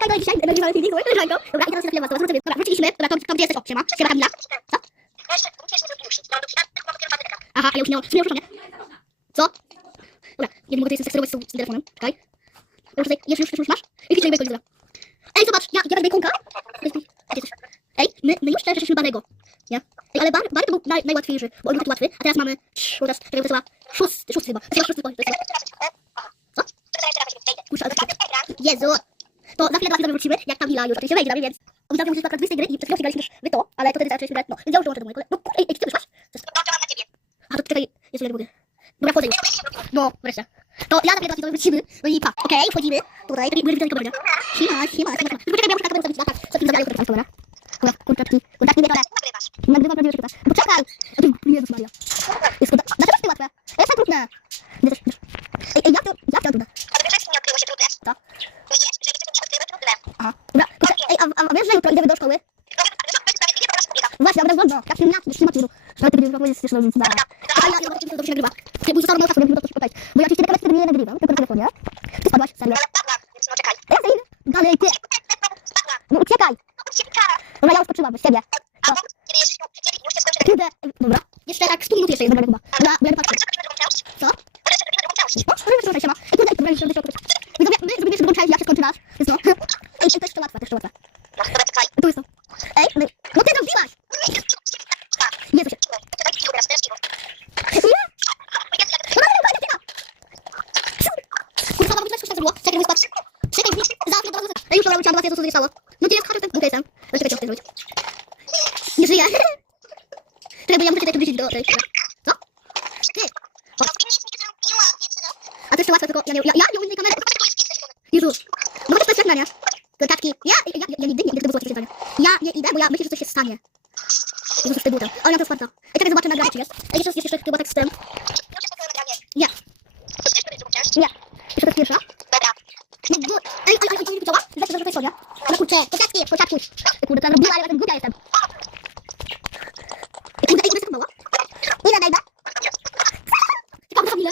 Hej, no i dzisiaj nagrywamy filmik, koleżanką. Dobra, i teraz chwilę was zobaczymy. Dobra, wróciliśmy. Dobra, to, to gdzie jesteś? O, siema. Siema Kamila. Co? Aha, ale już miał, już miał nie? Co? Dobra, nie mogę tutaj sterować z, z telefonem. Czekaj. Już tutaj, już, już, już masz? Jaki ciebie bacon Ej, zobacz, ja, ja. Gdzie jesteś? Ej, my, my już teraz żeśmy Barego. Nie? Ej, ale Bar, Bar to był naj, najłatwiejszy, bo on był taki łatwy, a teraz mamy, trz, teraz, czekaj, to chyba szósty, szósty chyba. Chyba szósty poziom, to jest chyba. Kurczę, ale Jezu! To za chwilę was widzowie wrócimy, jak Kamila już oczywiście wejdzie na mnie, więc widziałem, że z tej gry i przed chwilą się graliśmy też wy to, ale to wtedy zaczęliśmy grać, no, więc ja już dołączę do mojego, no kur... ej, ej, czy ty wyszłaś? Co jest? A, to czekaj, Jezu, ja nie mogę. Dobra, wchodzę już. No, wreszcie. To ja za chwilę widzowie wrócimy, no i pa, okej, wchodzimy, tutaj, będę widział kamerę. Siema, siema, siema, siema. Poczekaj, ja muszę tak zrobić, tak, co ty zabijają, które kamera. Dobra, kurczaczki, kurczaczki, wieczorem. Nagrywam prawdziwe szybko. Poczekaj! Jezus Maria. Jest to... Dlaczego jest to łatwe? Jest to trudne. Nie, też, też. Ej, ej, jak to, jak to trudne? Co? Aha. Dobra, kurczę, ej, a, a, a wiesz, że jutro idziemy do szkoły? Właśnie, a teraz wolno. Jak się miasto, jeszcze macie, że ty będziesz powiedzieć, że to jest zabawa. A ja, ja, ja, to się nagrywa. Ty musisz samą czasu, żeby to spotkać. Bo ja oczywiście teraz wtedy nie nagrywam, tylko na telefonie. Ty spadłaś, serio. Ja chcę idę. Dalej, ty. No uciekaj. Dobra, ja już spoczywam, z siebie. Kurde, ej, dobra. Jeszcze tak 100 minut jeszcze jest, dobra, chyba. Dobra, bo ja nie patrzę. Co? O, robimy jeszcze siema. Ej, kurde, ej, dobra, jeszcze jeszcze Widzowie, my zrobimy jeszcze drugą część, jak się skończy nasz. Jest no. To jest jeszcze łatwe, to jeszcze łatwe. Tu jest to. Ej, no, no ty zrobiłaś! Jezu się. Ile? No, no, no, no, no. Kurwa, mam coś, co było. Czekaj, mój skład. Czekaj, za chwilę do was. Ej, już dobra, musiałam do was, tutaj stało. No ty jest haczek, ten... Okej, sam. No czekaj, co chcę zrobić. Nie żyję. Czekaj, bo ja muszę tutaj tu wrócić do tej... Co? Ty. A to jeszcze łatwe, tylko ja nie, ja, ja nie umiem tej kamery. Jezus. No chociaż to jest? To taczki. Ja, ja, ja, ja nigdy nie idę, było coś śmieszne. Ja nie idę, bo ja myślę, że coś się stanie. Jezus, ty buta. Ale na to sparta. Ej, czekaj, zobaczę na grafie, czy jest. Ej, jeszcze, jeszcze, jeszcze chyba tak z tym. Nie. Nie. Jeszcze to jest pierwsza. No, bo... Ej, ale, ale, ale, nie widziała? Zawsze, że to jest Sonia. No kurczę, Ej, kurde, ja robiła, ale ten głupia jestem. Kurde, ej, jest mała. Ile dajdę? Czekam na chwilę.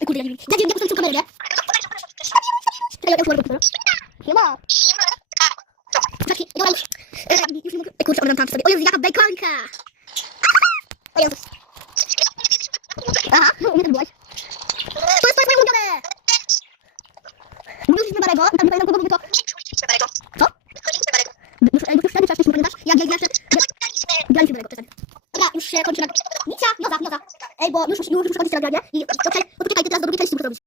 Ej, kurde, ja nie wiem. Dajcie mi jakąś kamerę, nie? Czekaj, ja już komputera. Siema. Poczatki, dobra, już. Już nie mogę. Kurczę, oglądam tam sobie. O Jezu, jaka bajkonka. O Jezus. Aha, no, u mnie też byłaś. granicy do tego czasami. Dobra, już się kończy na... Micia, Joza, Joza. Ej, bo już, już, już kończy się nagranie i... Poczekaj, poczekaj, ty teraz do drugiej części muszę robić.